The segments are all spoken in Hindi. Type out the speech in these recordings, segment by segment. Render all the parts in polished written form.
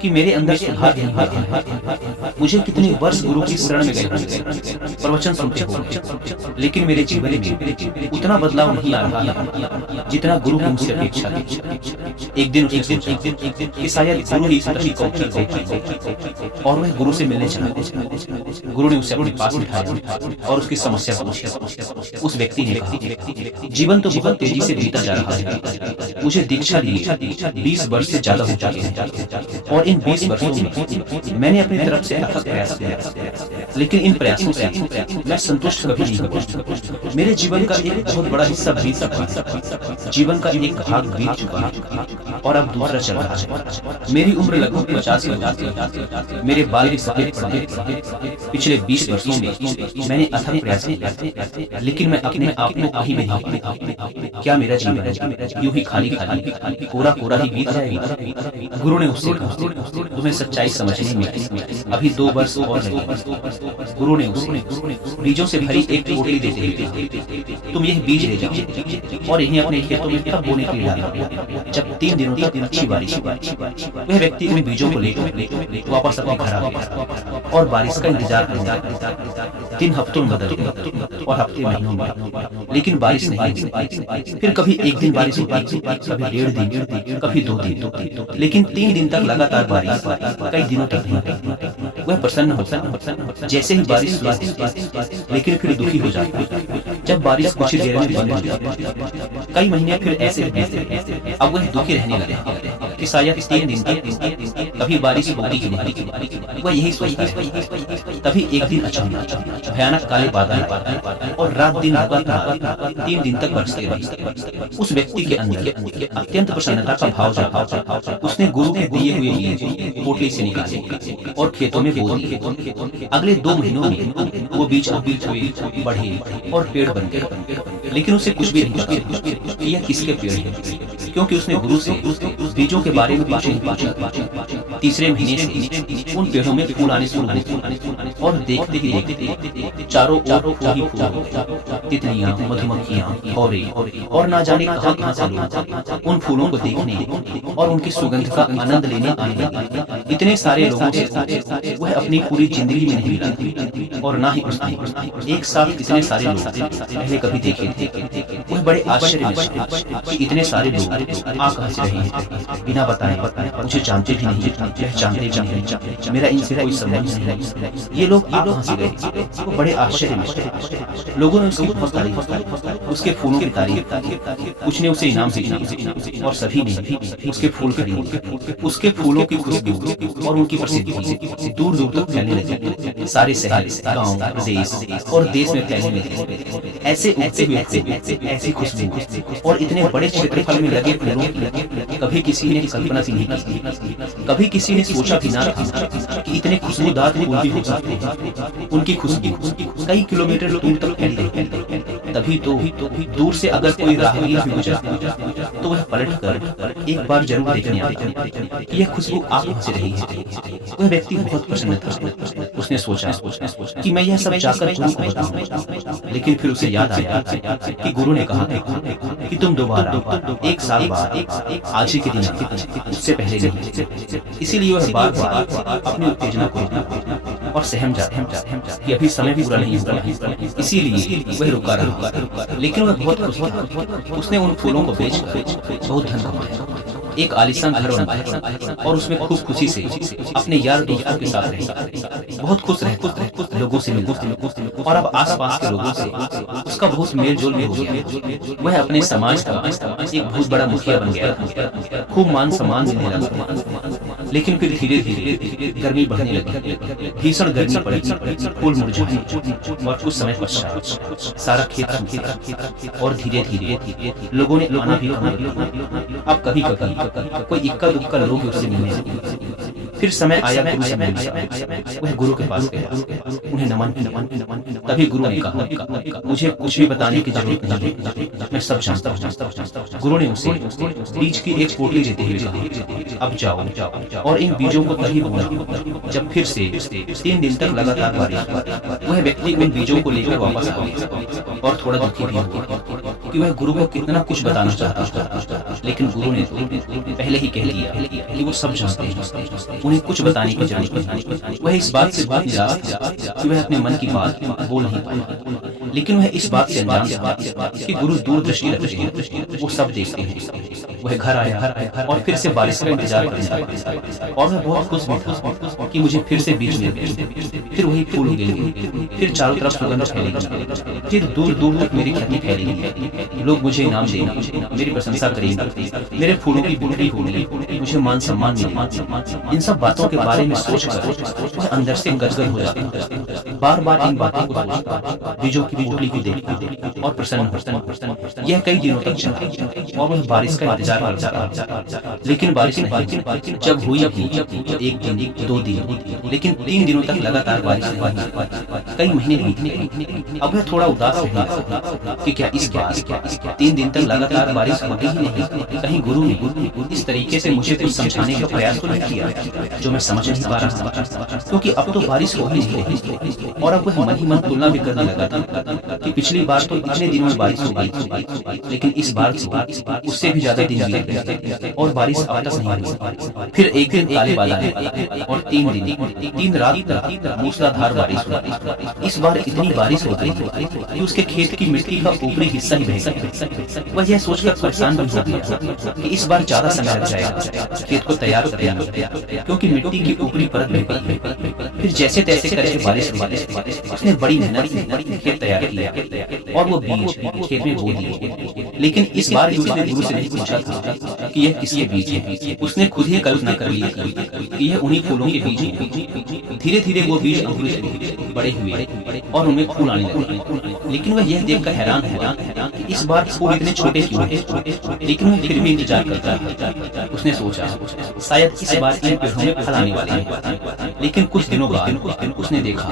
कि मेरे अंदर सुधार नहीं हुआ है। मुझे कितने वर्ष गुरु की शरण में गए, प्रवचन सुनते हो, लेकिन मेरे जीवन में उतना बदलाव नहीं आ रहा है जितना गुरु की मुझसे अपेक्षा थी। एक दिन उसने सोचा कि शायद गुरु ही इस तरह की और वह गुरु से मिलने चला। गुरु ने उसे अपने पास बिठाया और उसकी समस्या पूछी। उस व्यक्ति ने कहा, जीवन तो बहुत तेजी से बीता जा रहा है। मुझे दीक्षा लिए 20 वर्ष से ज्यादा हो चुके हैं और इन 20 वर्षों में मैंने अपनी तरफ से अथक प्रयास किया, लेकिन इन प्रयासों से मैं संतुष्ट कभी नहीं हुआ। मेरे जीवन का एक बहुत बड़ा हिस्सा बीत चुका, जीवन का एक भाग बीत चुका है और अब दूसरा चल रहा है। मेरी उम्र लगभग 50 की हो जाती है। मेरे बाल भी सफेद पड़े। पिछले 20 वर्षों में मैंने अथक प्रयास किया, लेकिन मैं अपने आप को कहीं भी नहीं पाता। क्या मेरा जीवन यूं ही खाली खाली कोरा कोरा ही बीत जाएगा? गुरु ने उससे कहा, तुम्हें सच्चाई समझने में अभी 2 वर्ष और लगेंगे। गुरु ने उसे बीजों से भरी एक पोटली देते हुए, तुम यह बीज ले जाओ और इन्हें अपने खेतों में तब बोने के लिए डालो जब 3 दिनों तक अच्छी बारिश हो। वह व्यक्ति उन बीजों को लेकर वापस अपने घर आ गया और बारिश का इंतजार करने 3 हफ्तों में बदल गए और हफ्ते महीनों में, लेकिन बारिश नहीं हुई। फिर कभी एक दिन बारिश होती, कभी 1.5 दिन, कभी 2 दिन, लेकिन 3 दिन तक लगातार बारिश कई दिनों तक नहीं हुई। वह प्रसन्न होता जैसे ही बारिश हुई, लेकिन फिर दुखी हो जाता जब बारिश कुछ ही देर में बंद हो जाती। कई महीने फिर ऐसे बीते। अब वह दुखी रहने लगा कि शायद 3 दिन तक कभी बारिश होगी ही नहीं। वह यही सोचता है। तभी एक दिन अचानक भयानक काले बादल और रात दिन लगातार 3 दिन तक बरसते रहे। उस व्यक्ति के अंदर अत्यंत प्रसन्नता का भाव जागा। उसने गुरु के दिए हुए बीज पोटली से निकाले और खेतों में बो दिए। अगले 2 महीनों में वो बीज अंकुरित हुए, बढ़े और पेड़ बन गए। लेकिन उसे कुछ भी नहीं पता कि यह किसके पेड़ है, क्योंकि उसने गुरु से बीजों के बारे में कुछ नहीं पूछा। तीसरे महीने से उन पेड़ों में फूल आने शुरू हुए और देखते ही देखते चारों ओर फूल ही फूल, तितलियां, मधुमक्खियां, भौरे और ना जाने कहां से लोग उन फूलों को देखने और उनकी सुगंध का आनंद लेने आने लगे। इतने सारे लोगों से वह अपनी पूरी जिंदगी में नहीं मिला और ना ही उसने एक साथ इतने सारे लोग पहले कभी देखे थे। वह बड़े आश्चर्य में कि इतने सारे लोग आ कहां से रहे हैं बिना बताए, मुझे जानते भी नहीं, पहचानते भी नहीं, मेरा इनसे कोई संबंध नहीं, ये लोग आ कहां से गए? वो बड़े आश्चर्य में। लोगों ने उसकी बहुत तारीफ की, उसके फूलों की तारीफ की, कुछ ने उसे इनाम से दिया और सभी ने उसके फूल खरीदे। उसके फूलों की खुशबू और उनकी प्रसिद्धि दूर दूर तक फैलने लगी। सारे शहर, गांव, देश और देश में फैलने लगे। ऐसे उगते हुए ऐसी खुशबू और इतने बड़े क्षेत्रफल में लगे फूलों की कभी किसी ने कल्पना भी नहीं की। कभी किसी ने सोचा भी ना था कि इतने खुशबूदार फूल भी हो सकते हैं। उनकी खुशबू कई किलोमीटर दूर तक फैल गई। तभी तो दूर से अगर कोई राहगीर भी गुजरा तो वह पलट कर एक बार जरूर देखने आता कि यह खुशबू आ कहां से रही है। वह व्यक्ति बहुत प्रसन्न था। उसने सोचा कि मैं यह सब जाकर गुरु को बताऊं, लेकिन फिर उसे याद आया कि गुरु ने कहा कि तुम दोबारा 1 साल बाद आज ही के दिन उससे पहले नहीं। इसीलिए वह बार-बार अपनी उत्तेजना को रोका और सहम जाता कि अभी समय पूरा नहीं हुआ। इसीलिए वह रुका रहा, लेकिन वह बहुत खुश था। उसने उन फूलों को बेचकर बहुत धन कमाया, एक आलीशान घर बनवाया और उसमें खूब खुशी से अपने यार दोस्तों के साथ रहे। बहुत खुश रहता, लोगों से मिलता और अब आसपास के लोगों से उसका बहुत मेल जोल भी हो गया। वह अपने समाज का एक बहुत बड़ा मुखिया बन गया, खूब मान सम्मान मिलने लगा। लेकिन फिर धीरे धीरे गर्मी बढ़ने लगी, भीषण गर्मी पड़ी, फूल मुरझाए और कुछ समय पश्चात सारा खेत सूख गया और धीरे धीरे लोगों ने आना भी कम कर दिया। अब कभी कभी कोई इक्का दुक्का लोग उससे मिलने लगे। फिर समय आया गुरु से मिलने का। वह गुरु के पास गया, उन्हें नमन किया। तभी गुरु ने कहा, मुझे कुछ भी बताने की जरूरत नहीं, मैं सब जानता हूँ। गुरु ने उसे बीज की एक पोटली देते हुए कहा, अब जाओ और इन बीजों को तभी बोना जब फिर से 3 दिन तक लगातार बारिश। वह व्यक्ति उन बीजों को लेकर वापस आ गया और थोड़ा दुखी भी हुआ कि वह गुरु को कितना कुछ बताना चाहता था, लेकिन गुरु ने पहले ही कह दिया कि वो सब जानते हैं। उन्हें कुछ बताने की जरूरत नहीं। वह इस बात से बहुत निराश था कि वह अपने मन की बात बोल नहीं पाया, लेकिन वह इस बात से अनजान था कि गुरु दूरदृष्टि रखते हैं, वो सब देखते हैं। वह घर आया और फिर से बारिश का इंतजार करने लगा, और वह बहुत खुश भी था कि मुझे फिर से बीज मिल गए। फिर वही फूल उगेंगे, फिर चारों तरफ सुगंध फैलेगी, फिर दूर दूर तक मेरी ख्याति फैलेगी। लोग मुझे इनाम देंगे, मेरी प्रशंसा करेंगे, मेरे फूलों की बिक्री होगी, मुझे मान सम्मान मिलेगा। इन सब बातों के बारे में सोचकर वह अंदर से गदगद हो जाता। बार बार इन बातों को सोचता, बीजों की पोटली को देखता और प्रसन्न। यह कई दिनों तक चला और वह बारिश का इंतजार करता, लेकिन बारिश नहीं। जब हुई एक दिन, 2 दिन, लेकिन 3 दिनों तक लगातार बारिश नहीं। कई महीने बीतने। अब वह थोड़ा उदास है कि क्या इस बार 3 दिन तक लगातार बारिश होगी ही नहीं? कहीं गुरु ने इस तरीके से मुझे कुछ समझाने का प्रयास तो नहीं किया जो मैं समझ नहीं पा रहा, क्योंकि अब तो बारिश हो ही नहीं रही। और अब वह मन ही मन तुलना भी करने लगा था कि पिछली बार तो इतने दिनों में बारिश हो गई, लेकिन इस बार उससे भी ज्यादा दिन बीत गए और बारिश अब तक नहीं हुई। फिर एक दिन काले बादल आए और 3 रात तक मूसलाधार बारिश हुई। इस बार इतनी बारिश हो गई कि उसके खेत की मिट्टी का ऊपरी हिस्सा ही बह गया। वह यह सोचकर परेशान भी हो गया कि इस बार ज्यादा समय लग जाएगा खेत को तैयार करने में, क्योंकि मिट्टी की ऊपरी परत बह गई। फिर जैसे तैसे करके बारिश हुई। उसने बड़ी मेहनत से खेत तैयार किया और वो बीज खेत में बो दिए। लेकिन इस बार भी उसने गुरु से नहीं पूछा था कि यह किसके बीज है। उसने खुद ही कल्पना कर ली कि यह उन्हीं फूलों के बीज हैं। धीरे धीरे वो बीज अंकुरित हुए, बड़े हुए और उनमें फूल आने लगे। लेकिन वह यह देखकर हैरान कि इस बार फूल इतने छोटे क्यों हैं। लेकिन वह फिर भी इंतजार करता है। उसने सोचा शायद इस बार इन पेड़ों में फल आने वाले हैं। लेकिन कुछ दिनों बाद उसने देखा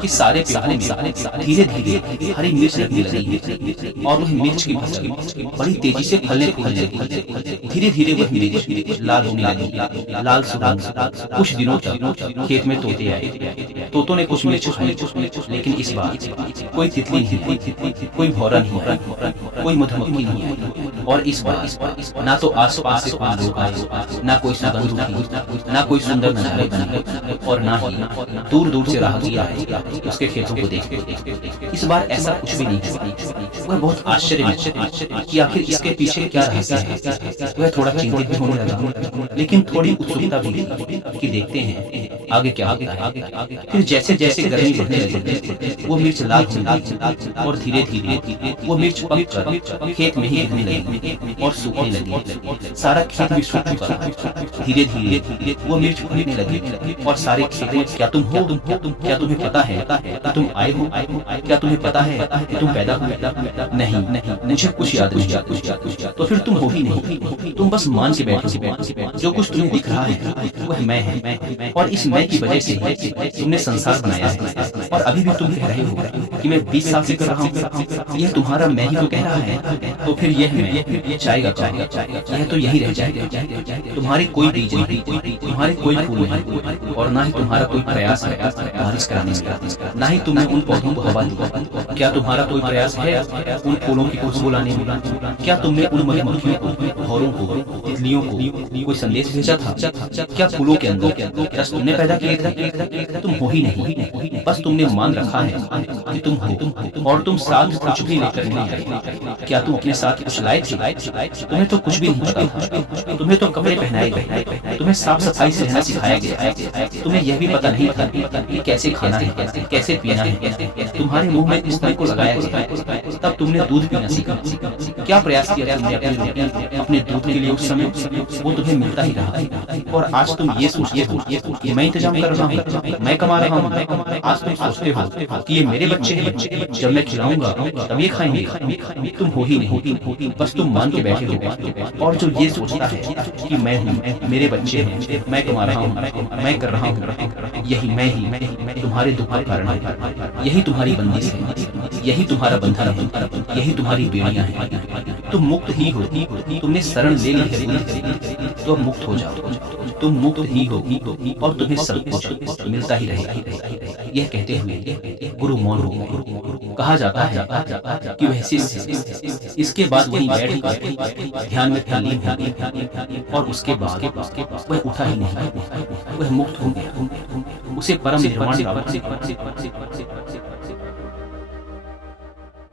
कि सारे पेड़ों में धीरे धीरे हरी मिर्च लगने लगी और वह मिर्च की फसल बड़ी तेजी से फलने फूलने लगी। धीरे धीरे वह मिर्च लाल होने लगी, लाल सुगंध। कुछ दिनों तक खेत में तोते आए। तोतों ने कुछ मिर्च खाई, लेकिन इस बार कोई तितली नहीं, कोई भौरा नहीं, कोई मधुमक्खी नहीं आई। और इस बार ना तो आसपास से कोई लोग आए, ना कोई सुगंध उठी, ना कोई सुंदर नजारे बने, और ना ही दूर दूर से राहगीर आए उसके खेतों को देखते। इस बार ऐसा कुछ भी नहीं हुआ। वह बहुत आश्चर्य में कि आखिर इसके पीछे क्या रहस्य है। वह थोड़ा चिंतित भी होने लगा, लेकिन थोड़ी उत्सुकता भी कि देखते हैं आगे क्या होता है। फिर जैसे जैसे गर्मी बढ़ने लगी, वो मिर्च लाल और धीरे धीरे वो मिर्च पककर खेत में ही गिरने लगी और सूखने लगी। सारा खेत भी सूख चुका। धीरे धीरे वो मिर्च फूलने लगी और सारे खेत में, क्या तुम हो? क्या तुम्हें पता है कि तुम आए हो? क्या तुम्हें पता है कि तुम पैदा हुए? नहीं, मुझे कुछ याद नहीं। तो फिर तुम हो ही नहीं, तुम बस मान के बैठे हो। जो कुछ तुम्हें दिख रहा है वह मैं है, और इस मैं की वजह से तुमने संसार बनाया है। और अभी भी तुम कह रहे हो कि मैं 20 साल से कर रहा हूँ। यह तुम्हारा मैं ही तो कह रहा है। तो फिर यह मैं जाएगा, यह तो यही रह जाएगा। तुम्हारी कोई बीज नहीं, तुम्हारे कोई फूल नहीं, और ना ही तुम्हारा कोई प्रयास है बारिश कराने का, ना ही तुमने उन पौधों को हवा दी। क्या तुम्हारा कोई प्रयास है उन फूलों की खुशबू लाने में? क्या तुमने उन मधुमक्खियों को, भौरों को, तितलियों को कोई संदेश भेजा था? क्या फूलों के अंदर रस तुमने पैदा किए थे? तुम हो ही नहीं, बस तुमने मान रखा है कि तुम हो, और तुम साथ कुछ भी लेकर नहीं आए। क्या तुम अपने साथ कुछ लाए थे? तुम्हें तो कुछ भी नहीं पता। तुम्हें तो कपड़े पहनाए गए, तुम्हें साफ सफाई से रहना सिखाया गया। तुम्हें यह भी पता नहीं था कि कैसे खाना है, कैसे पीना है। तुम्हारे मुंह में इस तरह को लगाया गया, तब तुमने दूध पीना सीखा। क्या प्रयास किया तुमने अपने दूध के लिए? उस समय वो तुम्हें मिलता ही रहा। और आज तुम ये सोचते हो कि मैं इंतजाम कर रहा हूँ, मैं कमा रहा हूँ। आज तुम सोचते हो कि ये मेरे बच्चे हैं, जब मैं खिलाऊंगा तब ये खाएंगे। तुम हो ही नहीं, बस तुम मान के बैठे हो। और जो ये सोचता है कि मैं हूँ, मेरे बच्चे हैं, मैं कमा रहा हूँ, मैं कर रहा हूँ, यही मैं ही तुम्हारे दुख का कारण है। यही तुम्हारी बंदिश है, यही तुम्हारा बंधन है, यही तुम्हारी बेड़ियां हैं। तुम मुक्त ही हो, तुमने शरण ले ली है, तो अब मुक्त हो जाओ। तुम मुक्त ही हो और तुम्हें सब कुछ मिलता ही रहेगा। यह कहते हुए गुरु मौन हो गए। कहा जाता है कि वह शिष्य इसके बाद वहीं बैठ ध्यान में तल्लीन हो गया और उसके बाद वह उठा ही नहीं, वह मुक्त हो गया। उसे परम निर्वाण प्राप्त